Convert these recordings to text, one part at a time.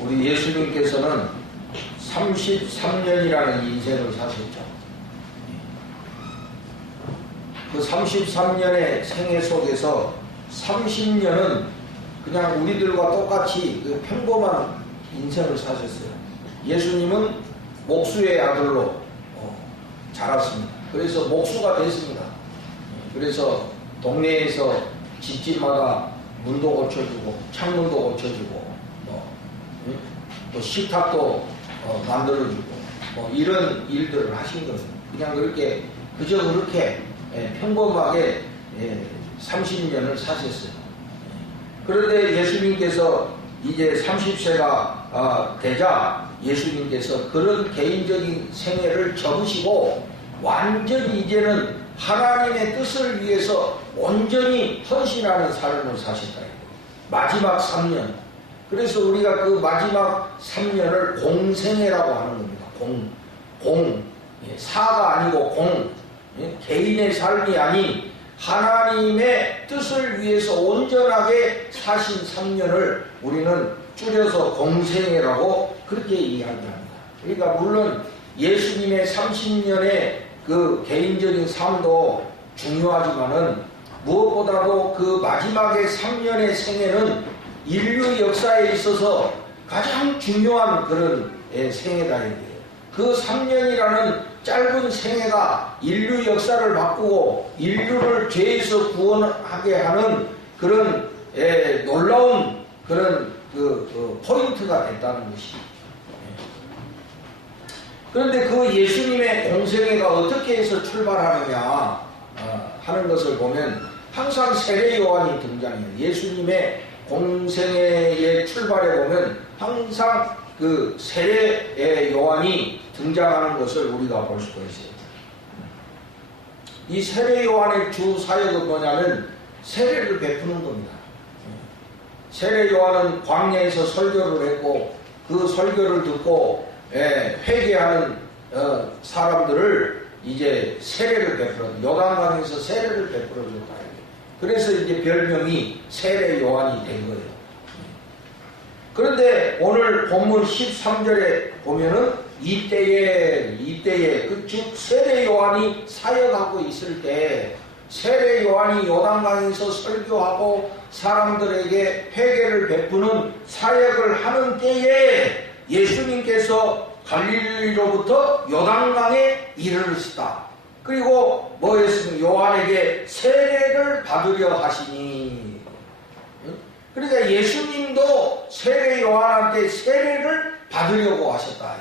우리 예수님께서는 33년이라는 인생을 사셨죠. 그 33년의 생애 속에서 30년은 그냥 우리들과 똑같이 그 평범한 인생을 사셨어요. 예수님은 목수의 아들로 자랐습니다. 그래서 목수가 됐습니다. 그래서 동네에서 집집마다 문도 고쳐주고 창문도 고쳐주고 또 식탁도 만들어주고 이런 일들을 하신 거예요. 그냥 그렇게 그저 그렇게 평범하게 30년을 사셨어요. 그런데 예수님께서 이제 30세가 되자 예수님께서 그런 개인적인 생애를 접으시고 완전히 이제는 하나님의 뜻을 위해서 온전히 헌신하는 삶을 사셨다. 마지막 3년. 그래서 우리가 그 마지막 3년을 공생애라고 하는 겁니다. 사가 아니고 개인의 삶이 아닌 하나님의 뜻을 위해서 온전하게 사신 3년을 우리는 줄여서 공생애라고 그렇게 이야기합니다. 그러니까 물론 예수님의 30년의 그 개인적인 삶도 중요하지만은 무엇보다도 그 마지막에 3년의 생애는 인류 역사에 있어서 가장 중요한 그런 생애다. 그 3년이라는 짧은 생애가 인류 역사를 바꾸고 인류를 죄에서 구원하게 하는 그런 놀라운 그런 그 포인트가 됐다는 것입니다. 그런데 그 예수님의 공생애가 어떻게 해서 출발하느냐 하는 것을 보면 항상 세례 요한이 등장해요. 예수님의 공생애의 출발에 보면 항상 그 세례 요한이 등장하는 것을 우리가 볼 수가 있어요. 이 세례 요한의 주 사역은 뭐냐면 세례를 베푸는 겁니다. 세례 요한은 광야에서 설교를 했고 그 설교를 듣고 회개하는 사람들을 이제 세례를 베풀어 요단강에서 세례를 베풀어 줬다. 그래서 이제 별명이 세례 요한이 된 거예요. 그런데 오늘 본문 13절에 보면은 이때에 즉 세례 요한이 사역하고 있을 때 세례 요한이 요단강에서 설교하고 사람들에게 회개를 베푸는 사역을 하는 때에 예수님께서 갈릴리로부터 요단강에 이르르시다. 그리고 뭐 했습니까? 요한에게 세례를 받으려 하시니. 그러니까 예수님도 세례 요한한테 세례를 받으려고 하셨다.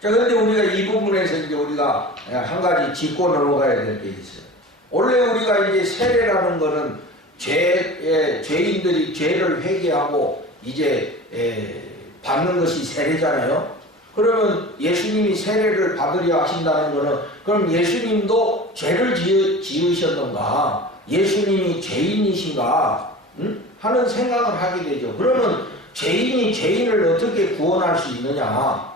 자, 그런데 우리가 이 부분에서 이제 우리가 한 가지 짚고 넘어가야 될 게 있어요. 원래 우리가 이제 세례라는 거는 죄인들이 죄를 회개하고 이제 받는 것이 세례잖아요. 그러면 예수님이 세례를 받으려 하신다는 거는 그럼 예수님도 죄를 지으셨는가? 예수님이 죄인이신가? 하는 생각을 하게 되죠. 그러면 죄인이 죄인을 어떻게 구원할 수 있느냐?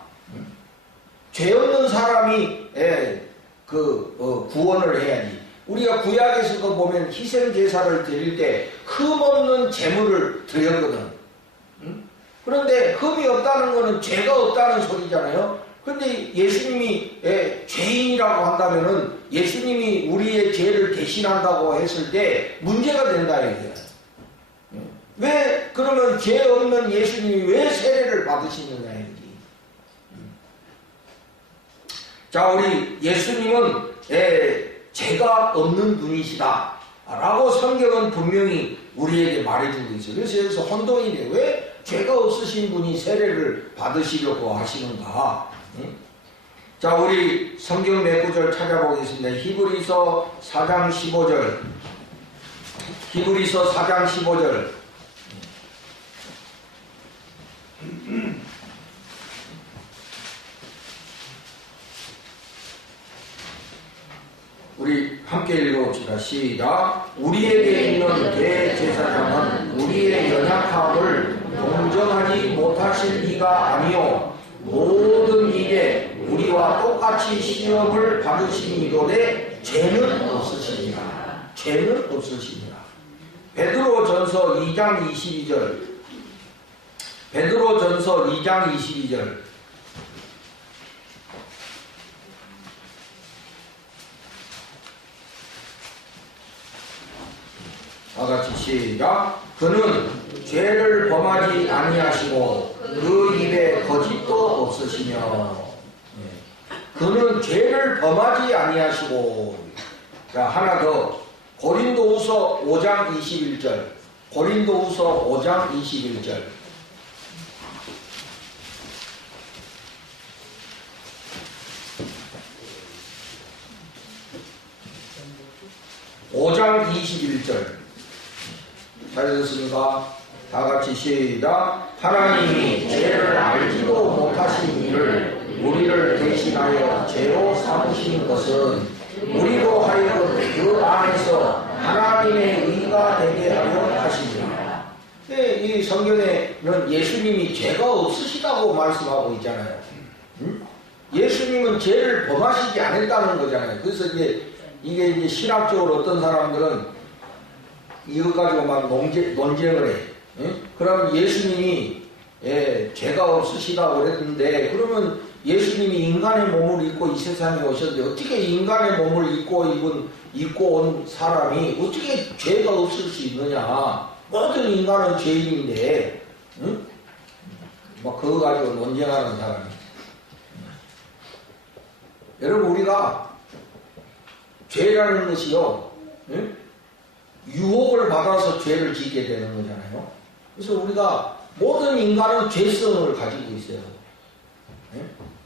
죄 없는 사람이 구원을 해야지. 우리가 구약에서도 보면 희생 제사를 드릴 때 흠없는 제물을 드렸거든. 그런데 흠이 없다는 것은 죄가 없다는 소리잖아요. 그런데 예수님이 죄인이라고 한다면은 예수님이 우리의 죄를 대신한다고 했을 때 문제가 된다 이거예요. 왜 그러면 죄 없는 예수님이 왜 세례를 받으시느냐 이거지. 자, 우리 예수님은 죄가 없는 분이시다 라고 성경은 분명히 우리에게 말해주고 있어요. 그래서 여기서 혼동이 돼요. 왜 죄가 없으신 분이 세례를 받으시려고 하시는가? 자, 우리 성경 몇 구절 찾아보겠습니다. 히브리서 4장 15절. 히브리서 4장 15절. 우리 함께 읽어봅시다. 시작. 우리에게 있는 대제사장은 우리의 연약함을 동정하지 못하실 이가 아니요 모든 일에 우리와 똑같이 시험을 받으시니로되 죄는 없으시니라. 죄는 없으시니라. 베드로전서 2장 22절. 베드로전서 2장 22절. 다 같이 시작. 그는 죄를 범하지 아니하시고 그 입에 거짓도 없으시며. 그는 죄를 범하지 아니하시고. 자, 하나 더. 고린도후서 5장 21절. 고린도후서 5장 21절. (5장 21절) 잘하셨습니까? 다같이 시작. 하나님이 죄를 알지도 못하신 이를 우리를 대신하여 죄로 삼으신 것은 우리로 하여금 그 안에서 하나님의 의가 되게 하려 하십니다. 이 성경에는 예수님이 죄가 없으시다고 말씀하고 있잖아요. 예수님은 죄를 범하시지 않았다는 거잖아요. 그래서 이게 이제 신학적으로 어떤 사람들은 이것 가지고 막 논쟁을 해. 그럼 예수님이 죄가 없으시다고 그랬는데, 그러면 예수님이 인간의 몸을 입고 이 세상에 오셨는데 어떻게 인간의 몸을 입고 온 사람이 어떻게 죄가 없을 수 있느냐. 모든 인간은 죄인인데, 막 그거 가지고 논쟁하는 사람이. 여러분, 우리가 죄라는 것이요, 유혹을 받아서 죄를 짓게 되는 거잖아요. 그래서 우리가 모든 인간은 죄성을 가지고 있어요.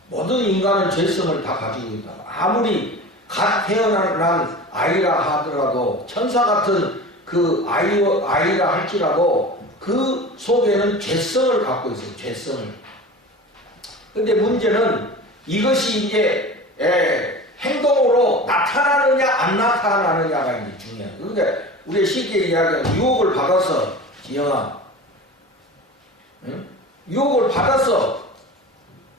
모든 인간은 죄성을 다 가지고 있다. 아무리 갓 태어난 아이라 하더라도, 천사 같은 그 아이라 할지라도 그 속에는 죄성을 갖고 있어요. 죄성을. 근데 문제는 이것이 이제 행동으로 나타나느냐 안 나타나느냐가 이제 중요해요. 그러니까 우리가 쉽게 이야기하면 유혹을 받아서, 지영아, 유혹을 받아서,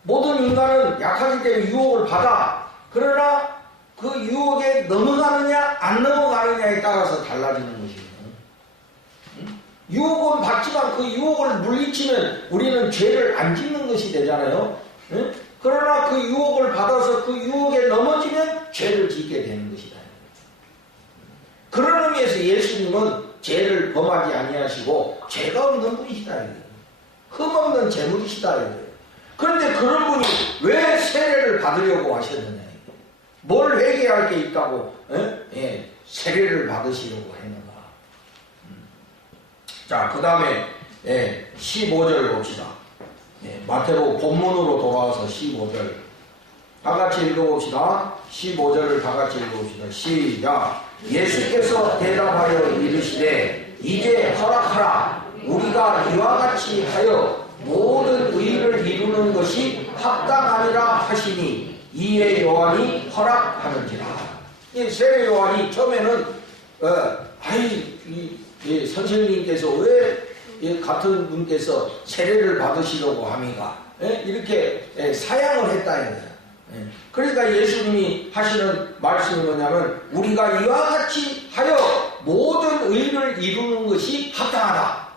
모든 인간은 약하기 때문에 유혹을 받아. 그러나 그 유혹에 넘어가느냐 안 넘어가느냐에 따라서 달라지는 것이에요. 유혹은 받지만 그 유혹을 물리치면 우리는 죄를 안 짓는 것이 되잖아요. 그러나 그 유혹을 받아서 그 유혹에 넘어지면 죄를 짓게 되는 것이다. 그런 의미에서 예수님은 죄를 범하지 아니하시고 죄가 없는 분이시다. 흠없는 재물이시다. 그런데 그런 분이 왜 세례를 받으려고 하셨느냐. 뭘 회개할 게 있다고 세례를 받으시려고 했는가. 자, 그 다음에 15절 봅시다. 마태복음 본문으로 돌아와서 15절 다 같이 읽어봅시다. 15절을 다 같이 읽어봅시다. 시작. 예수께서 대답하여 이르시되 이제 허락하라. 우리가 이와 같이 하여 모든 의를 이루는 것이 합당하니라 하시니 이에 요한이 허락하는지라. 이 세례 요한이 처음에는 선생님께서 왜 같은 분께서 세례를 받으시려고 합니까? 이렇게 사양을 했다 이거예요. 그러니까 예수님이 하시는 말씀이 뭐냐면 우리가 이와 같이 하여 모든 의를 이루는 것이 합당하다.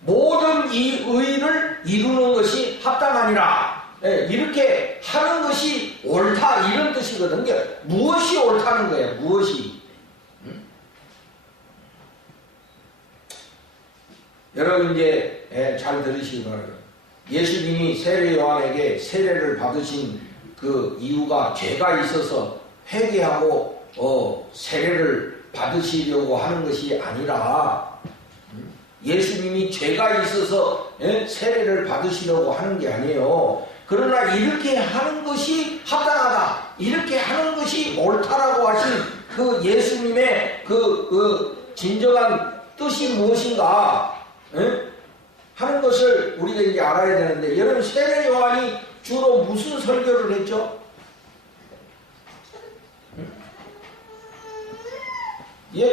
모든 이 의를 이루는 것이 합당하니라. 이렇게 하는 것이 옳다 이런 뜻이거든요. 무엇이 옳다는 거예요. 무엇이. 여러분 이제 잘 들으시기 바랍니다. 예수님이 세례 요한에게 세례를 받으신 그 이유가 죄가 있어서 회개하고 세례를 받으시려고 하는 것이 아니라 예수님이 죄가 있어서 세례를 받으시려고 하는 게 아니에요. 그러나 이렇게 하는 것이 합당하다, 이렇게 하는 것이 옳다라고 하신 그 예수님의 그 진정한 뜻이 무엇인가 하는 것을 우리가 이제 알아야 되는데, 여러분 세례 요한이 주로 무슨 설교를 했죠?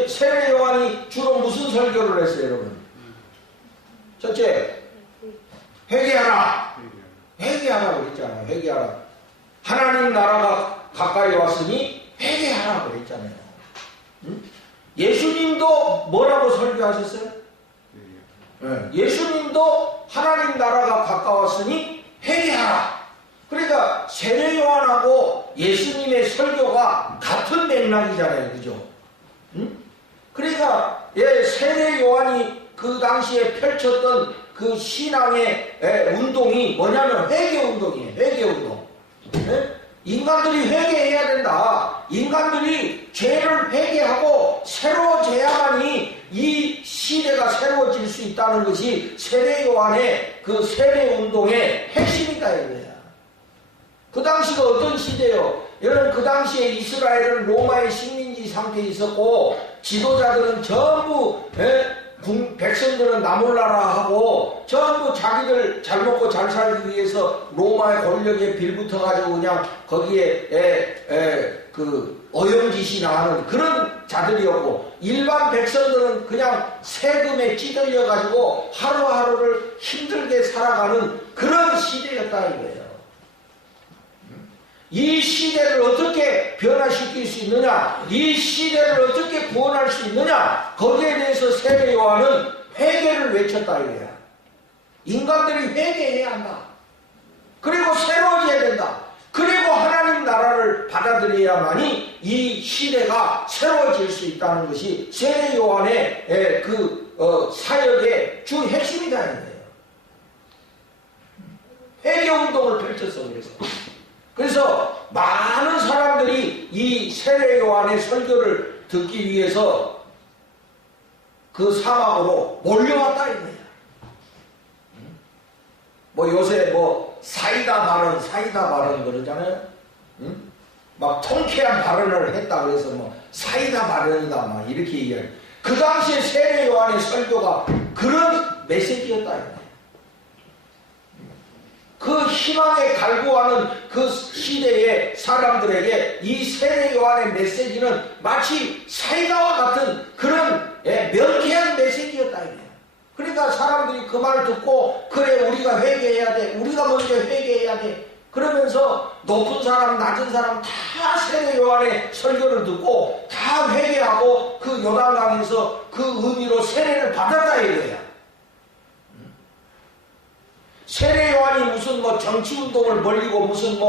세례 요한이 주로 무슨 설교를 했어요, 여러분? 첫째, 회개하라. 회개하라고 그랬잖아요. 회개하라. 하나님 나라가 가까이 왔으니 회개하라고 그랬잖아요. 예수님도 뭐라고 설교하셨어요? 예수님도 하나님 나라가 가까웠으니 회개하라. 그러니까 세례 요한하고 예수님의 설교가 같은 맥락이잖아요. 그죠? 그러니까 세례 요한이 그 당시에 펼쳤던 그 신앙의 운동이 뭐냐면 회개 운동이에요. 회개 운동. 인간들이 회개해야 된다. 인간들이 죄를 회개하고 새로워져야만이 이 시대가 새로워질 수 있다는 것이 세례 요한의 그 세례 운동의 핵심이다 이거야. 그 당시가 어떤 시대요? 여러분, 그 당시에 이스라엘은 로마의 식민지 상태에 있었고 지도자들은 전부 백성들은 나몰라라 하고 전부 자기들 잘 먹고 잘 살기 위해서 로마의 권력에 빌붙어가지고 그냥 거기에 그 어영짓이나 하는 그런 자들이었고, 일반 백성들은 그냥 세금에 찌들려가지고 하루하루를 힘들게 살아가는 그런 시대였다 이거예요. 이 시대를 어떻게 변화시킬 수 있느냐, 이 시대를 어떻게 구원할 수 있느냐, 거기에 대해서 세례 요한은 회개를 외쳤다 이거야. 인간들이 회개해야 한다. 그리고 새로워져야 된다. 그리고 하나님 나라를 받아들여야만이 이 시대가 새로워질 수 있다는 것이 세례 요한의 사역의 주 핵심이다 이거예요. 회개 운동을 펼쳤어. 그래서 많은 사람들이 이 세례 요한의 설교를 듣기 위해서 그 사막으로 몰려왔다 이거야. 뭐 요새 뭐 사이다 발언 그러잖아요. 막 통쾌한 발언을 했다 그래서 뭐 사이다 발언이다 막 이렇게 얘기해요. 그 당시에 세례 요한의 설교가 그런 메시지였다 이거야. 그 희망에 갈구하는 그 시대의 사람들에게 이 세례 요한의 메시지는 마치 사이다와 같은 그런 명쾌한 메시지였다 이거예요. 그러니까 사람들이 그 말을 듣고 그래 우리가 회개해야 돼, 우리가 먼저 회개해야 돼 그러면서 높은 사람 낮은 사람 다 세례 요한의 설교를 듣고 다 회개하고 그 요단강에서 그 의미로 세례를 받았다 이거예요. 세례 요한이 무슨 뭐 정치 운동을 벌이고 무슨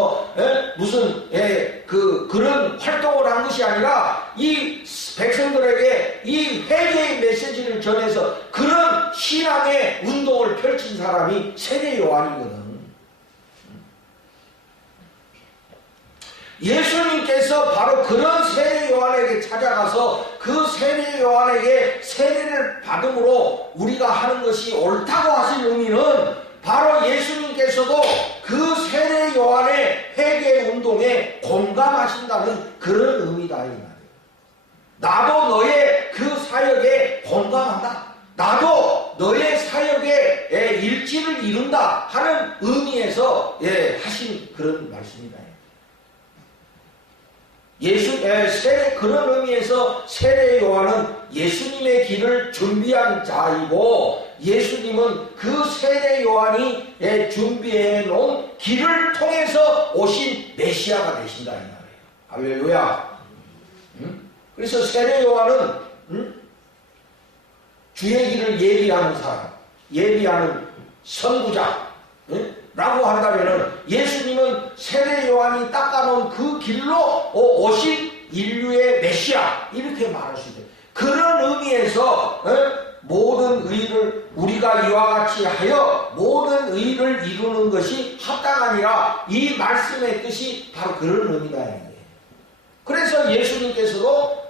그런 활동을 한 것이 아니라 이 백성들에게 이 회개의 메시지를 전해서 그런 신앙의 운동을 펼친 사람이 세례 요한이거든. 예수님께서 바로 그런 세례 요한에게 찾아가서 그 세례 요한에게 세례를 받음으로 우리가 하는 것이 옳다고 하신 의미는 바로 예수님께서도 그 세례 요한의 회개 운동에 공감하신다는 그런 의미다 이 말이에요. 나도 너의 그 사역에 공감한다. 나도 너의 사역에 일치를 이룬다 하는 의미에서 하신 그런 말씀이다. 그런 의미에서 세례 요한은 예수님의 길을 준비한 자이고 예수님은 그 세례 요한이 준비해 놓은 길을 통해서 오신 메시아가 되신다 이 말이에요. 할렐루야. 그래서 세례 요한은 주의 길을 예비하는 사람, 예비하는 선구자 라고 한다면은 예수님은 세례 요한이 닦아놓은 그 길로 오신 인류의 메시아 이렇게 말할 수 있어요. 그런 의미에서 모든 의를 우리가 이와 같이 하여 모든 의를 이루는 것이 합당하니라 이 말씀의 뜻이 바로 그런 의미다. 그래서 예수님께서도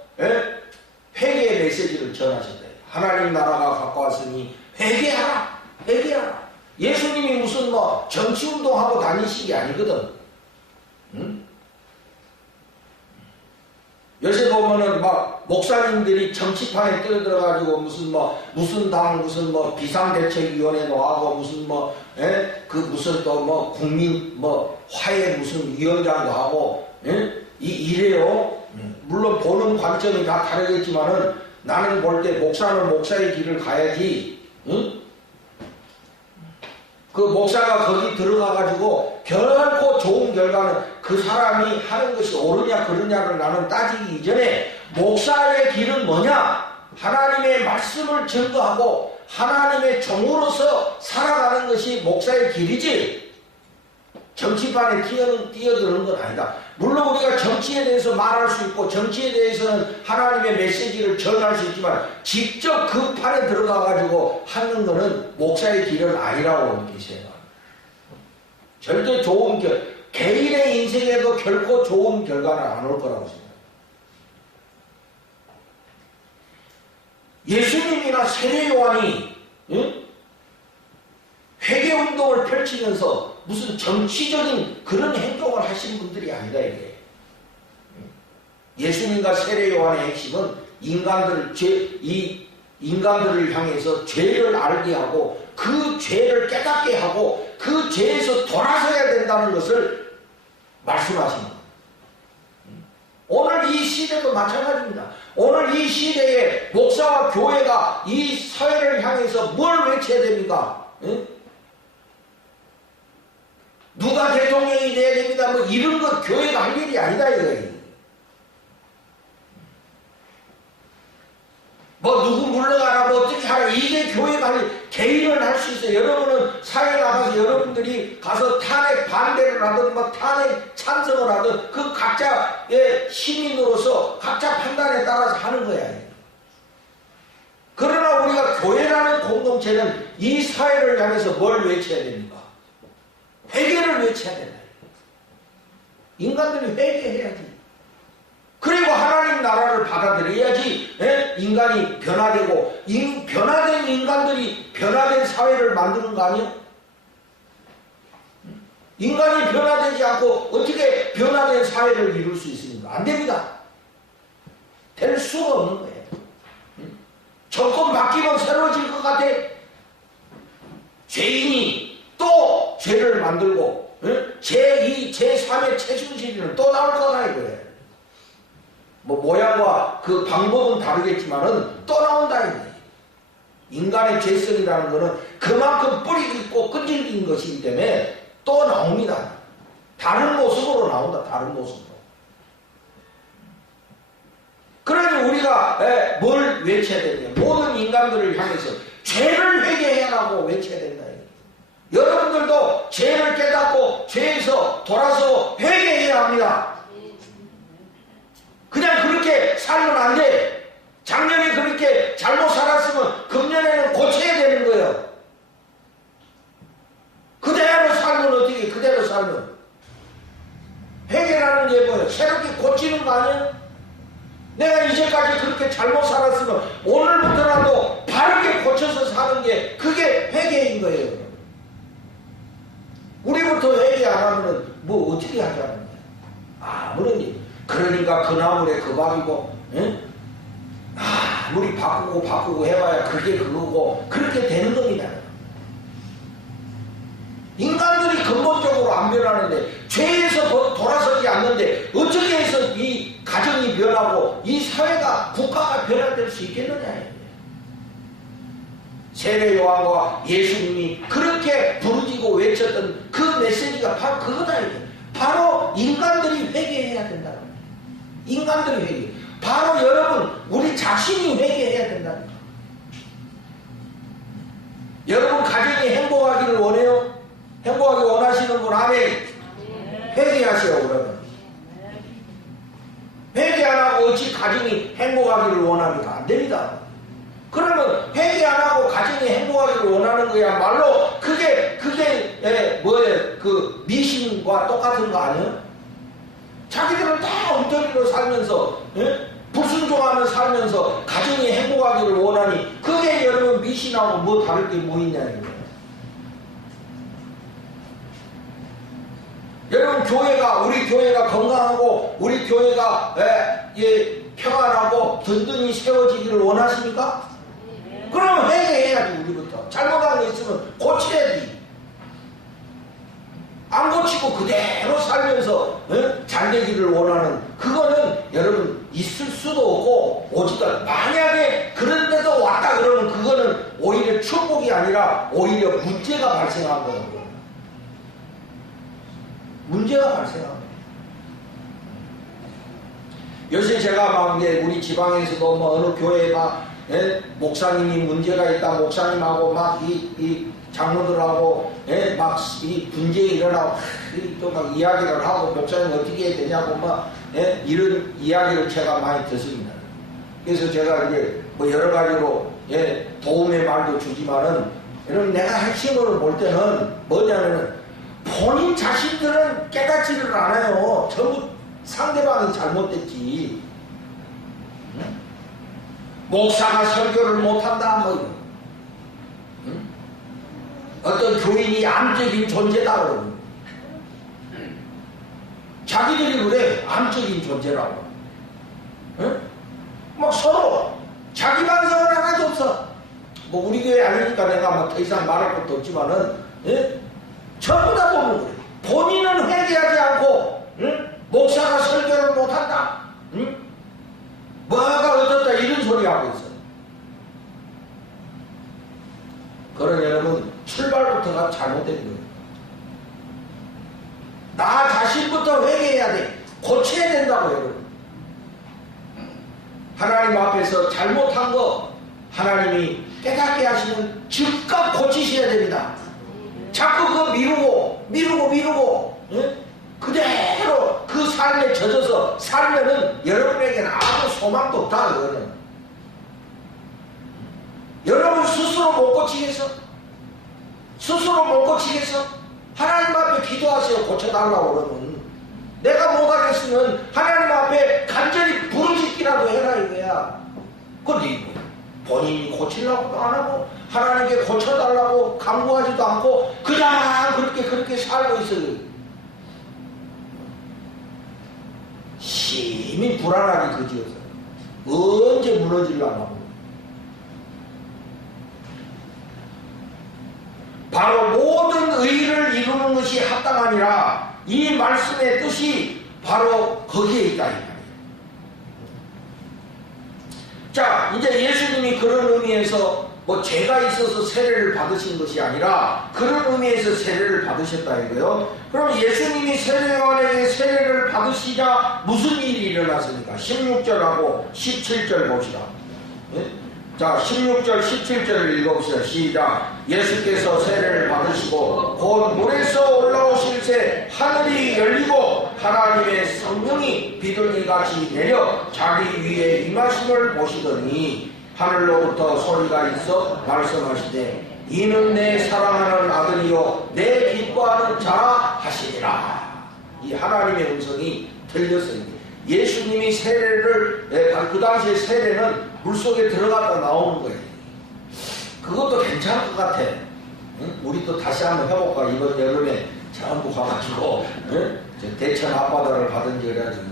회개의 메시지를 전하셨다. 하나님 나라가 가까웠으니 회개하라, 회개하라. 예수님이 무슨 뭐 정치운동하고 다니시기 아니거든. 요새 보면은 막 목사님들이 정치판에 뛰어들어가지고 무슨 당 무슨 비상대책위원회도 하고 무슨 또 국민 화해 무슨 위원장도 하고 이래요. 물론 보는 관점이 다 다르겠지만은 나는 볼 때 목사는 목사의 길을 가야지. 그 목사가 거기 들어가가지고 결코 좋은 결과는 그 사람이 하는 것이 옳으냐 그르냐를 나는 따지기 이전에 목사의 길은 뭐냐? 하나님의 말씀을 증거하고 하나님의 종으로서 살아가는 것이 목사의 길이지 정치판에 뛰어드는 건 아니다. 물론 우리가 정치에 대해서 말할 수 있고 정치에 대해서는 하나님의 메시지를 전할 수 있지만 직접 그 판에 들어가 가지고 하는 것은 목사의 길은 아니라고 이렇게 생각합니다. 절대 좋은 개인의 인생에도 결코 좋은 결과는 안 올 거라고 생각합니다. 예수님이나 세례 요한이 회개운동을 펼치면서 무슨 정치적인 그런 행동을 하신 분들이 아니다 이게. 예수님과 세례 요한의 핵심은 인간들을 향해서 죄를 알게 하고 그 죄를 깨닫게 하고 그 죄에서 돌아서야 된다는 것을 말씀하신 겁니다. 오늘 이 시대도 마찬가지입니다. 오늘 이 시대에 목사와 교회가 이 사회를 향해서 뭘 외쳐야 됩니까? 누가 대통령이 돼야 됩니다. 뭐 이런 거 교회가 할 일이 아니다 이거예요. 뭐 누구 물러가라 뭐 어떻게 하라 이게 교회가 할 일. 개인은 할 수 있어요. 여러분은 사회에 나가서 여러분들이 가서 탄핵 반대를 하든 뭐 탄핵 찬성을 하든 그 각자의 시민으로서 각자 판단에 따라서 하는 거야. 그러나 우리가 교회라는 공동체는 이 사회를 향해서 뭘 외쳐야 됩니까? 회개를 외쳐야 된다. 인간들이 회개해야지. 그리고 하나님 나라를 받아들여야지 인간이 변화되고 변화된 인간들이 변화된 사회를 만드는 거 아니에요? 인간이 변화되지 않고 어떻게 변화된 사회를 이룰 수 있습니까? 안 됩니다. 될 수가 없는 거예요. 정권 바뀌면 새로워질 것 같아. 죄인이 또 죄를 만들고 제2, 제3의 최순실이는 또 나올 거다 이거예요. 뭐 모양과 그 방법은 다르겠지만은 또 나온다 이거예요. 인간의 죄성이라는 것은 그만큼 뿌리 깊고 끈질긴 것이기 때문에 또 나옵니다. 다른 모습으로 나온다. 다른 모습으로. 그러니 우리가 뭘 외쳐야 되냐? 모든 인간들을 향해서 죄를 회개해라고 외쳐야 된다. 여러분들도 죄를 깨닫고 죄에서 돌아서 회개해야 합니다. 그냥 그렇게 살면 안 돼. 작년에 그렇게 잘못 살았으면 금년에는 고쳐야 되는 거예요. 그대로 살면 어떻게 그대로 살면 회개라는 게 뭐예요? 새롭게 고치는 거 아니에요? 내가 이제까지 그렇게 잘못 살았으면 오늘부터라도 바르게 고쳐서 사는 게 그게 회개인 거예요. 우리부터 회개 안 하면 뭐 어떻게 하자는 거예요? 아무런 그러니까 그 나물에 그 밥이고 아무리 바꾸고 해봐야 그게 그거고 그렇게 되는 겁니다. 인간들이 근본적으로 안 변하는데 죄에서 돌아서지 않는데 어떻게 해서 이 가정이 변하고 이 사회가 국가가 변화될 수 있겠느냐. 세례 요한과 예수님이 그렇게 부르짖고 외쳤던 그 메시지가 바로 그거다. 바로 인간들이 회개해야 된다. 인간들이 회개. 바로 여러분 우리 자신이 회개해야 된다. 여러분 가정이 행복하기를 원해요? 행복하기 원하시는 분 아멘. 회개하세요. 그러면 회개 안 하고 어찌 가정이 행복하기를 원합니까? 안 됩니다. 그러면 회개 안 하고 가정이 행복하기를 원하는 거야말로 그게 뭐예요? 그 미신과 똑같은 거 아니에요? 자기들은 다 엉터리로 살면서 불순종하며 살면서 가정이 행복하기를 원하니 그게 여러분 미신하고 뭐 다를 게 뭐 있냐는 거예요. 여러분 우리 교회가 건강하고 우리 교회가 평안하고 든든히 세워지기를 원하십니까? 그러면 회개해야지. 우리부터 잘못한 거 있으면 고쳐야지. 안 고치고 그대로 살면서 잘 되기를 원하는 그거는 여러분 있을 수도 없고 오지도 만약에 그런 데도 왔다 그러면 그거는 오히려 축복이 아니라 오히려 문제가 발생한 거예요. 문제가 발생한 거예요. 요새 제가 막 이제 우리 지방에서도 뭐 어느 교회에 막 목사님이 문제가 있다, 목사님하고 막 이 장로들하고 막 이 분쟁이 일어나고 또 막 이야기를 하고 목사님 어떻게 해야 되냐고 막 이런 이야기를 제가 많이 듣습니다. 그래서 제가 이제 뭐 여러 가지로 도움의 말도 주지만은 여러분, 내가 핵심으로 볼 때는 뭐냐면은 본인 자신들은 깨닫지를 않아요. 전부 상대방이 잘못됐지. 목사가 설교를 못한다 뭐 이런. 어떤 교인이 암적인 존재다 그러고. 자기들이 그래, 암적인 존재라고. 막 서로 자기 반성은 하나도 없어. 뭐 우리 교회 아니니까 내가 뭐 더 이상 말할 것도 없지만은 전부 다 보면 그래. 본인은 회개하지 않고 목사가 설교를 못한다, 뭐가 어떻다 이런 소리 하고 있어요. 그런 여러분, 출발부터가 잘못된 거예요. 나 자신부터 회개해야 돼. 고쳐야 된다고 여러분. 하나님 앞에서 잘못한 거 하나님이 깨닫게 하시면 즉각 고치셔야 됩니다. 자꾸 그거 미루고 그대로 그 삶에 젖어서 살면은 여러분에게는 아무 소망도 없다. 그거는 여러분 스스로 못 고치겠어? 스스로 못 고치겠어? 하나님 앞에 기도하세요. 고쳐달라고 그러면. 내가 못하겠으면 하나님 앞에 간절히 부르짖기라도 해라 이거야. 근데 본인이 고치려고도 안 하고 하나님께 고쳐달라고 강구하지도 않고 그냥 그렇게 살고 있어요. 심히 불안하게 그지어서 언제 무너질라고. 바로 모든 의를 이루는 것이 합당하니라. 이 말씀의 뜻이 바로 거기에 있다 이 말이에요. 자, 이제 예수님이 그런 의미에서 뭐 죄가 있어서 세례를 받으신 것이 아니라 그런 의미에서 세례를 받으셨다 이거요. 그럼 예수님이 세례요한에게 세례를 받으시자 무슨 일이 일어났습니까? 16절하고 17절 봅시다. 자, 16절 17절을 읽어봅시다. 시작. 예수께서 세례를 받으시고 곧 물에서 올라오실새 하늘이 열리고 하나님의 성령이 비둘기같이 내려 자기 위에 임하심을 보시더니 하늘로부터 소리가 있어 말씀하시되 이는 내 사랑하는 아들이요 내 기뻐하는 자라 하시니라. 이 하나님의 음성이 들렸어요. 예수님이 세례를 그 당시에 세례는 물속에 들어갔다 나오는 거예요. 그것도 괜찮을 것 같아. 응? 우리 또 다시 한번 해볼까? 이번 여름에 전부 가가지고 대천 앞바다를 가든지 그래가지고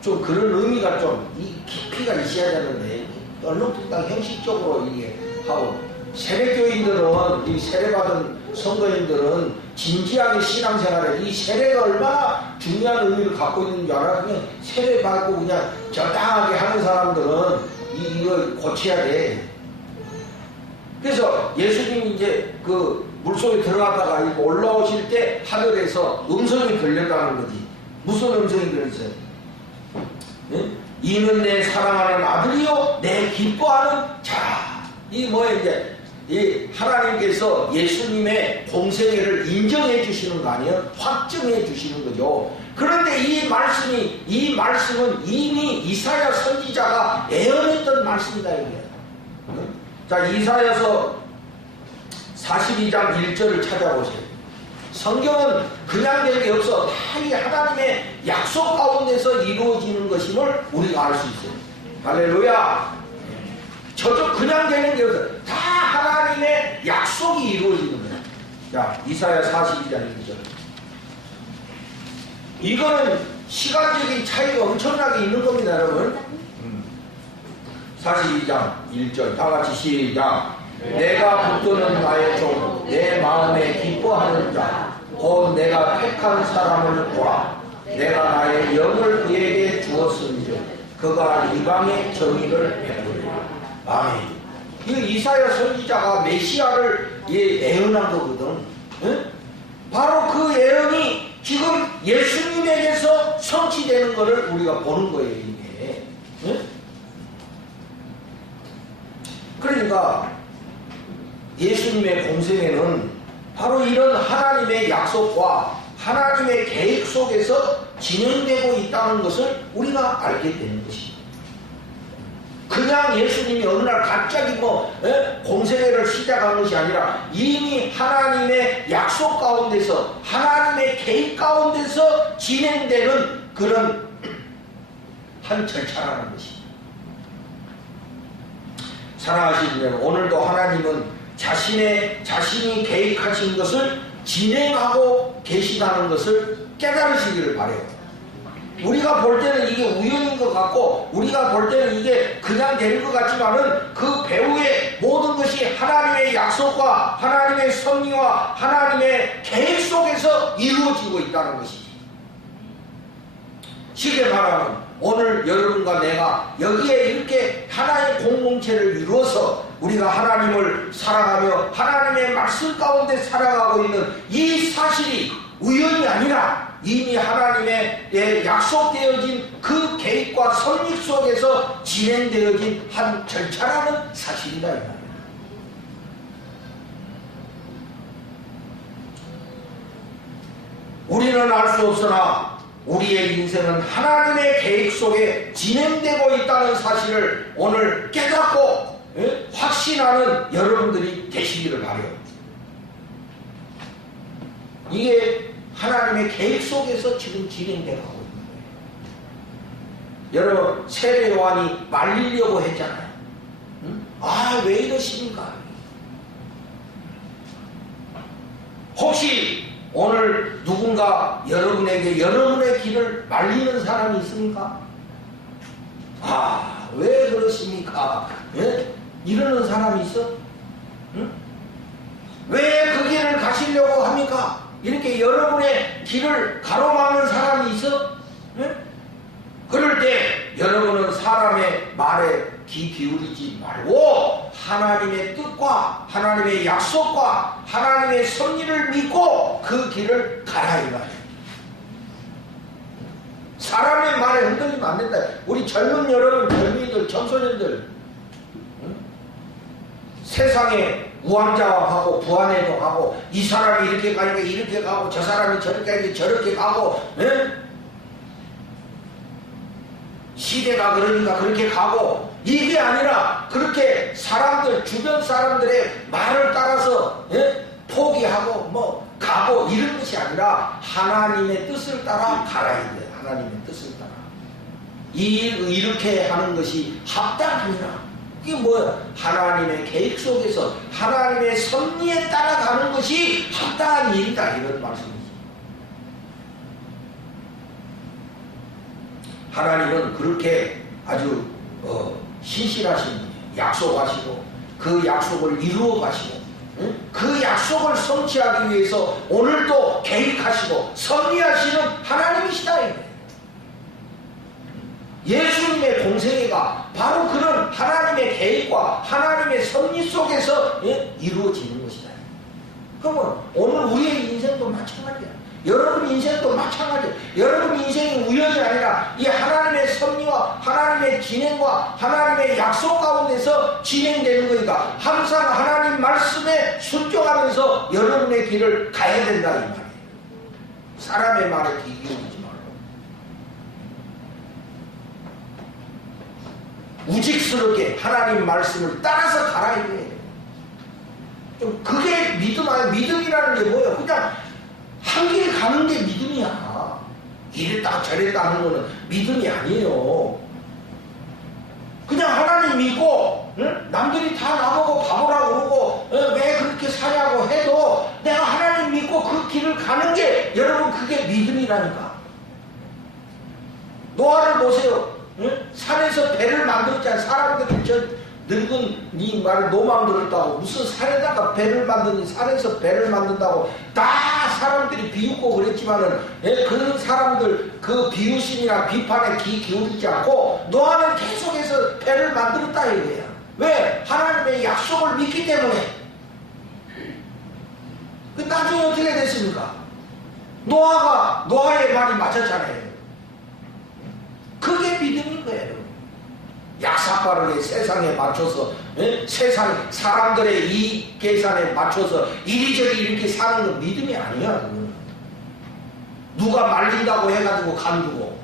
좀 그런 의미가 좀 이 깊이가 있어야 되는데 얼렁뚱땅 형식적으로 이게 하고 세례교인들은 이 세례받은 성도인들은 진지하게 신앙생활에 이 세례가 얼마나 중요한 의미를 갖고 있는 줄 알아? 그냥 세례받고 그냥 적당하게 하는 사람들은 이거 고쳐야 돼. 그래서 예수님이 이제 그 물속에 들어갔다가 올라오실 때 하늘에서 음성이 들렸다는 거지. 무슨 음성이 들렸어요? 이는 내 사랑하는 아들이요 내 기뻐하는 자. 이 뭐야 이제 이 하나님께서 예수님의 공생애를 인정해 주시는 거 아니에요? 확정해 주시는 거죠. 그런데 이 말씀은 이미 이사야 선지자가 예언했던 말씀이다 이게. 자, 이사야서 42장 1절을 찾아보세요. 성경은 그냥 될 게 없어. 다 이 하나님의 약속 가운데서 이루어지는 것임을 우리가 알 수 있어요. 할렐루야. 저도 그냥 되는 게 없어. 다 하나님의 약속이 이루어지는 거예요. 자, 이사야 42장 1절. 이거는 시간적인 차이가 엄청나게 있는 겁니다, 여러분. 42장 1절 다 같이 시작. 내가 붙드는 나의 종 내 마음에 기뻐하는 자 곧 내가 택한 사람을 보라. 내가 나의 영을 그에게 주었은즉 그가 이방의 정의를 베푸리라. 아멘. 이 이사야 선지자가 메시아를 예언한 거거든. 응? 바로 그 예언이 지금 예수님에게서 성취되는 것을 우리가 보는 거예요, 이게. 응? 그러니까 예수님의 공생애는 바로 이런 하나님의 약속과 하나님의 계획 속에서 진행되고 있다는 것을 우리가 알게 되는 것입니다. 그냥 예수님이 어느 날 갑자기 공생애를 시작한 것이 아니라 이미 하나님의 약속 가운데서 하나님의 계획 가운데서 진행되는 그런 한 절차라는 것입니다. 사랑하시는 여러분, 오늘도 하나님은 자신이 계획하신 것을 진행하고 계시다는 것을 깨달으시기를 바라요. 우리가 볼 때는 이게 우연인 것 같고 우리가 볼 때는 이게 그냥 되는 것 같지만은 그 배후의 모든 것이 하나님의 약속과 하나님의 섭리와 하나님의 계획 속에서 이루어지고 있다는 것이지. 쉽게 말하면 오늘 여러분과 내가 여기에 이렇게 하나의 공동체를 이루어서 우리가 하나님을 사랑하며 하나님의 말씀 가운데 살아가고 있는 이 사실이 우연이 아니라 이미 하나님의 약속되어진 그 계획과 섭리 속에서 진행되어진 한 절차라는 사실이다 이 말이야. 우리는 알 수 없으나 우리의 인생은 하나님의 계획 속에 진행되고 있다는 사실을 오늘 깨닫고 확신하는 여러분들이 되시기를 바라요. 이게 하나님의 계획 속에서 지금 진행되고 있는 거예요. 여러분, 세례 요한이 말리려고 했잖아요. 아, 왜 이러십니까? 혹시 오늘 누군가 여러분에게 여러분의 길을 말리는 사람이 있습니까? 아, 왜 그러십니까? 예? 이러는 사람이 있어? 응? 왜 그 길을 가시려고 합니까? 이렇게 여러분의 길을 가로막는 사람이 있어? 예? 그럴 때 여러분은 사람의 말에 귀 기울이지 말고 하나님의 뜻과 하나님의 약속과 하나님의 섭리를 믿고 그 길을 가라 이 말이에요. 사람의 말에 흔들리면 안 된다. 우리 젊은 여러분, 젊은이들, 청소년들, 응? 세상에 우왕좌왕하고 부안해동하고 이 사람이 이렇게 가니까 이렇게 가고 저 사람이 저렇게 가니까 저렇게 가고 시대가 그러니까 그렇게 가고 이게 아니라 그렇게 사람들 주변 사람들의 말을 따라서 포기하고 가고 이런 것이 아니라 하나님의 뜻을 따라 가라 이거예요. 하나님의 뜻을 따라 이렇게 하는 것이 합당하니라. 이게 뭐야? 하나님의 계획 속에서 하나님의 섭리에 따라가는 것이 합당한 일이다 이런 말씀이죠. 하나님은 그렇게 아주 신실하신 분이에요. 약속하시고 그 약속을 이루어 가시고 그 약속을 성취하기 위해서 오늘도 계획하시고 섭리하시는 하나님이시다 이거예요. 예수님의 공생애가 바로 그런 하나님의 계획과 하나님의 섭리 속에서 이루어지는 것이다. 그러면 오늘 우리의 인생도 마찬가지야. 여러분 인생도 마찬가지야. 여러분 인생이 우연이 아니라 이 하나님의 섭리와 하나님의 진행과 하나님의 약속 가운데서 진행되는 거니까 항상 하나님 말씀에 순종하면서 여러분의 길을 가야 된다 이 말이에요. 사람의 말에 귀 기울이지 말고 우직스럽게 하나님 말씀을 따라서 가라 이거예요. 좀 그게 믿음 아니야. 믿음이라는 게 뭐예요? 그냥 한 길 가는 게 믿음이야. 이랬다 저랬다 하는 거는 믿음이 아니에요. 그냥 하나님 믿고 남들이 다 나보고 바보라고 그러고 왜 그렇게 사냐고 해도 내가 하나님 믿고 그 길을 가는 게 여러분 그게 믿음이라니까. 노아를 보세요. 산에서 배를 만들었잖아요. 사람들이 저 늙은 이 말을 노망 들었다고 무슨 산에다가 배를 만드니 산에서 배를 만든다고 다 사람들이 비웃고 그랬지만은 그 사람들 그 비웃음이나 비판에 귀 기울이지 않고 노아는 계속해서 배를 만들었다 이거야. 왜? 하나님의 약속을 믿기 때문에. 그 나중에 어떻게 됐습니까? 노아의 말이 맞았잖아요. 그게 믿음인 거예요. 약삭빠르게 세상에 맞춰서 세상 사람들의 이 계산에 맞춰서 이리저리 이렇게 사는 건 믿음이 아니야. 그건. 누가 말린다고 해가지고 간두고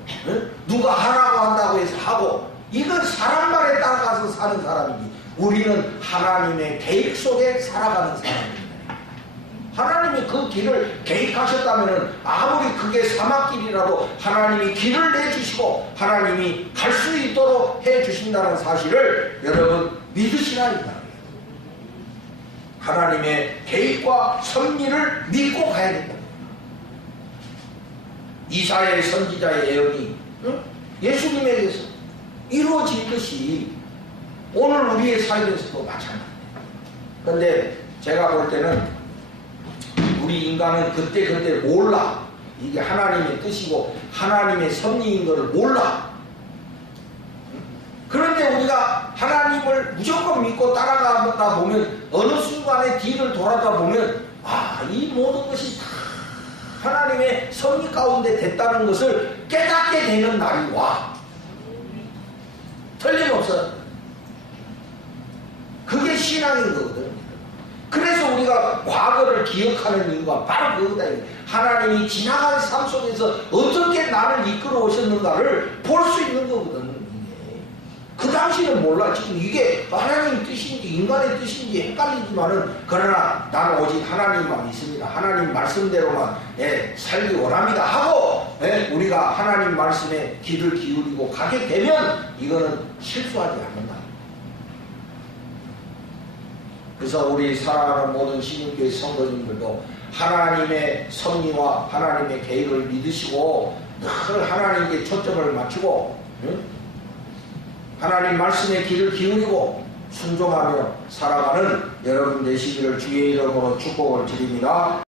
누가 하라고 한다고 해서 하고 이건 사람 말에 따라가서 사는 사람이지. 우리는 하나님의 계획 속에 살아가는 사람입니다. 하나님이 그 길을 계획하셨다면 아무리 그게 사막길이라도 하나님이 길을 내주시고 하나님이 갈 수 있도록 해주신다는 사실을 여러분 믿으시라니까. 하나님의 계획과 섭리를 믿고 가야 된다. 이사야의 선지자의 예언이 예수님에게서 이루어질 것이 오늘 우리의 삶에서도 마찬가지예요. 그런데 제가 볼 때는 우리 인간은 그때 몰라. 이게 하나님의 뜻이고 하나님의 섭리인 것을 몰라. 그런데 우리가 하나님을 무조건 믿고 따라가다 보면 어느 순간에 뒤를 돌아다 보면 이 모든 것이 다 하나님의 섭리 가운데 됐다는 것을 깨닫게 되는 날이 와. 틀림없어. 그게 신앙인 거거든. 그래서 우리가 과거를 기억하는 이유가 바로 그거다. 하나님이 지나간 삶 속에서 어떻게 나를 이끌어 오셨는가를 볼 수 있는 거거든. 그 당시는 몰라. 지금 이게 하나님 뜻인지 인간의 뜻인지 헷갈리지만은 그러나 나는 오직 하나님만 믿습니다. 하나님 말씀대로만 살기 원합니다 하고 우리가 하나님 말씀에 귀를 기울이고 가게 되면 이거는 실수하지 않는다. 그래서 우리 사랑하는 모든 신인교회 성도님들도 하나님의 섭리와 하나님의 계획을 믿으시고 늘 하나님께 초점을 맞추고 하나님 말씀에 귀를 기울이고 순종하며 살아가는 여러분 되시기를 주의 이름으로 축복을 드립니다.